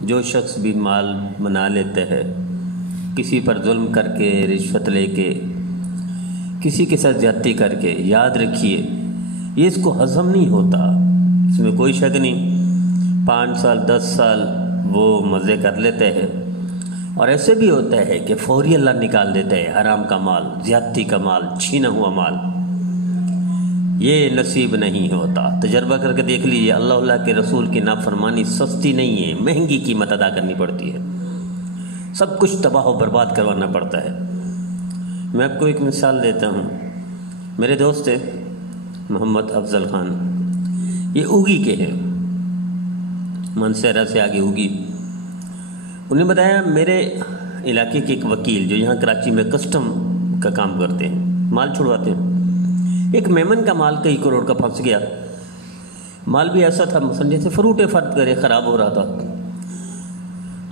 جو شخص بھی مال بنا لیتے ہیں کسی پر ظلم کر کے، رشوت لے کے، کسی کے ساتھ زیادتی کر کے، یاد رکھیے یہ اس کو ہضم نہیں ہوتا، اس میں کوئی شک نہیں۔ 5 سال 10 سال وہ مزے کر لیتے ہیں، اور ایسے بھی ہوتا ہے کہ فوری اللہ نکال دیتا ہے حرام کا مال، زیادتی کا مال، چھینا ہوا مال، یہ نصیب نہیں ہوتا۔ تجربہ کر کے دیکھ لیجیے، اللہ کے رسول کی نافرمانی سستی نہیں ہے، مہنگی قیمت ادا کرنی پڑتی ہے، سب کچھ تباہ و برباد کروانا پڑتا ہے۔ میں آپ کو ایک مثال دیتا ہوں۔ میرے دوست ہیں محمد افضل خان، یہ اوگی کے ہیں، منسیرہ سے آگے اوگی۔ انہیں بتایا میرے علاقے کے ایک وکیل جو یہاں کراچی میں کسٹم کا کام کرتے ہیں، مال چھڑواتے ہیں، ایک میمن کا مال کئی کروڑ کا پھنس گیا۔ مال بھی ایسا تھا مثلا جیسے فروٹ فرد کرے خراب ہو رہا تھا۔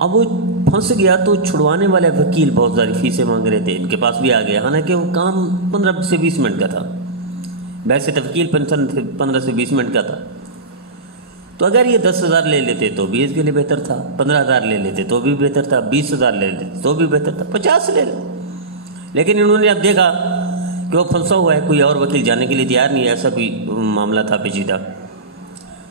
اب وہ پھنس گیا تو چھڑوانے والے وکیل بہت ساری فیسیں مانگ رہے تھے، ان کے پاس بھی آ گیا، حالانکہ وہ کام 15 سے 20 منٹ کا تھا، ویسے وکیل 15 سے 20 منٹ کا تھا۔ تو اگر یہ 10,000 لے لیتے تو بھی اس کے لیے بہتر تھا، 15,000 لے لیتے تو بھی بہتر تھا، 20,000 لے لیتے تو بھی بہتر تھا، 50 لے لیتے۔ لیکن انہوں نے اب دیکھا کہ وہ پھنسا ہوا ہے، کوئی اور وکیل جانے کے لیے تیار نہیں ہے، ایسا کوئی معاملہ تھا پیچیدہ۔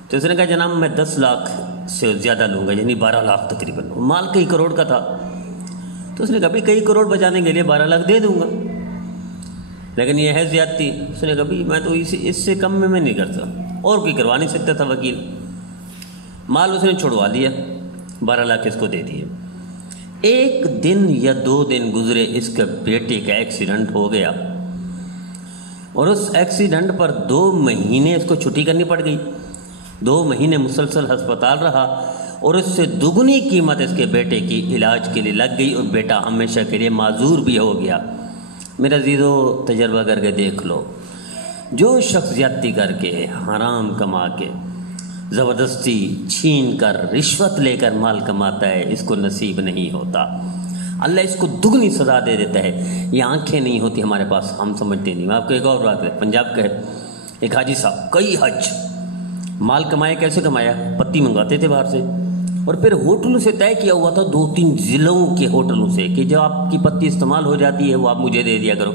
تو اس نے کہا جناب میں 10 لاکھ سے زیادہ لوں گا، یعنی 12 لاکھ تقریباً، مال کئی کروڑ کا تھا۔ تو اس نے کہا بھی کئی کروڑ بچانے کے لیے 12 لاکھ دے دوں گا، لیکن یہ ہے زیادتی۔ اس نے کہا بھی میں تو اس سے کم میں نہیں کرتا، اور کوئی کروا نہیں سکتا تھا وکیل۔ مال اس نے چھڑوا لیا، 12 لاکھ اس کو دے دیے۔ 1 دن یا 2 دن گزرے، اس کے بیٹے کا ایکسیڈنٹ ہو گیا، اور اس ایکسیڈنٹ پر 2 مہینے اس کو چھٹی کرنی پڑ گئی، 2 مہینے مسلسل ہسپتال رہا، اور اس سے دگنی قیمت اس کے بیٹے کی علاج کے لیے لگ گئی، اور بیٹا ہمیشہ کے لیے معذور بھی ہو گیا۔ میرا عزیزو تجربہ کر کے دیکھ لو، جو شخص زیادتی کر کے، حرام کما کے، زبردستی چھین کر، رشوت لے کر مال کماتا ہے، اس کو نصیب نہیں ہوتا، اللہ اس کو دگنی سزا دے دیتا ہے۔ یہ آنکھیں نہیں ہوتی ہمارے پاس، ہم سمجھتے نہیں۔ میں آپ کو ایک اور بات ہے، پنجاب کا ہے ایک حاجی صاحب، کئی حج مال کمائے، کیسے کمایا؟ پتی منگواتے تھے باہر سے، اور پھر ہوٹلوں سے طے کیا ہوا تھا 2-3 ضلعوں کے ہوٹلوں سے کہ جو آپ کی پتی استعمال ہو جاتی ہے وہ آپ مجھے دے دیا کرو،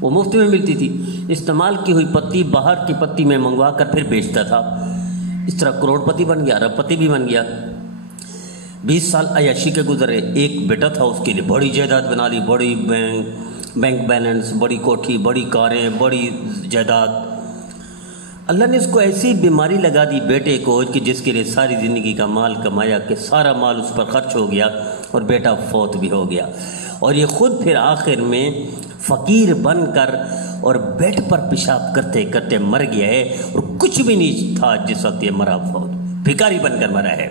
وہ مفت میں ملتی تھی۔ استعمال کی ہوئی پتی باہر کی پتی میں منگوا کر پھر بیچتا تھا، اس طرح کروڑ پتی بن گیا، ارب پتی بھی بن گیا۔ 20 سال عیاشی کے گزرے، ایک بیٹا تھا اس کے لیے بڑی جائیداد بنا لی، بڑی بینک بیلنس، بڑی کوٹھی، بڑی کاریں، بڑی جائیداد۔ اللہ نے اس کو ایسی بیماری لگا دی بیٹے کو کہ جس کے لیے ساری زندگی کا مال کمایا کہ سارا مال اس پر خرچ ہو گیا، اور بیٹا فوت بھی ہو گیا، اور یہ خود پھر آخر میں فقیر بن کر اور بیڈ پر پیشاب کرتے کرتے مر گیا ہے، اور کچھ بھی نہیں تھا جس وقت یہ مرا، فوت بھکاری بن کر مرا ہے۔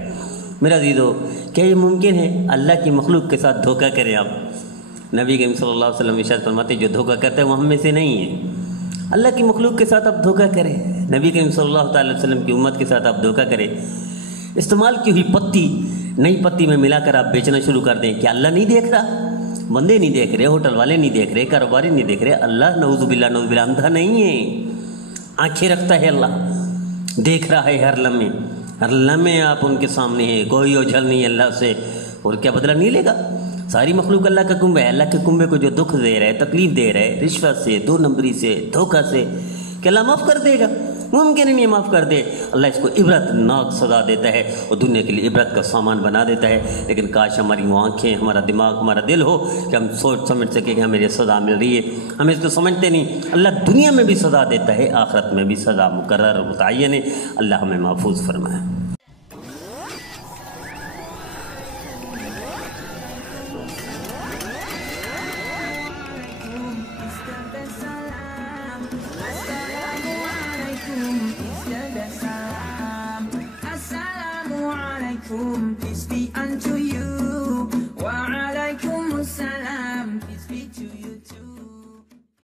میرا عزیزو کیا یہ ممکن ہے اللہ کی مخلوق کے ساتھ دھوکہ کریں آپ؟ نبی کریم صلی اللہ علیہ وسلم ارشاد فرماتے جو دھوکہ کرتے ہیں وہ ہم میں سے نہیں ہے۔ اللہ کی مخلوق کے ساتھ آپ دھوکہ کریں، نبی کریم صلی اللہ علیہ وسلم کی امت کے ساتھ آپ دھوکہ کریں، استعمال کی ہوئی پتی نئی پتی میں ملا کر آپ بیچنا شروع کر دیں۔ کیا اللہ نہیں دیکھ رہا؟ بندے نہیں دیکھ رہے، ہوٹل والے نہیں دیکھ رہے، کاروباری نہیں دیکھ رہے، اللہ نعوذ باللہ اندھا نہیں ہے، آنکھیں رکھتا ہے، اللہ دیکھ رہا ہے ہر لمحے، ہر لمحے آپ ان کے سامنے ہیں، کوئی اوجھل نہیں اللہ سے، اور کیا بدلہ نہیں لے گا؟ ساری مخلوق اللہ کا کنبہ ہے، اللہ کے کنبے کو جو دکھ دے رہا ہے، تکلیف دے رہا ہے، رشوت سے، 2 نمبری سے، دھوکہ سے، کہ اللہ معاف کر دے گا؟ ممکن ہی نہیں معاف کر دے۔ اللہ اس کو عبرت ناک سزا دیتا ہے اور دنیا کے لیے عبرت کا سامان بنا دیتا ہے، لیکن کاش ہماری وہ آنکھیں، ہمارا دماغ، ہمارا دل ہو کہ ہم سوچ سمجھ سکیں کہ ہمیں یہ سزا مل رہی ہے۔ ہم اس کو سمجھتے نہیں، اللہ دنیا میں بھی سزا دیتا ہے، آخرت میں بھی سزا مقرر اور متعین ہے۔ اللہ ہمیں محفوظ فرمائے۔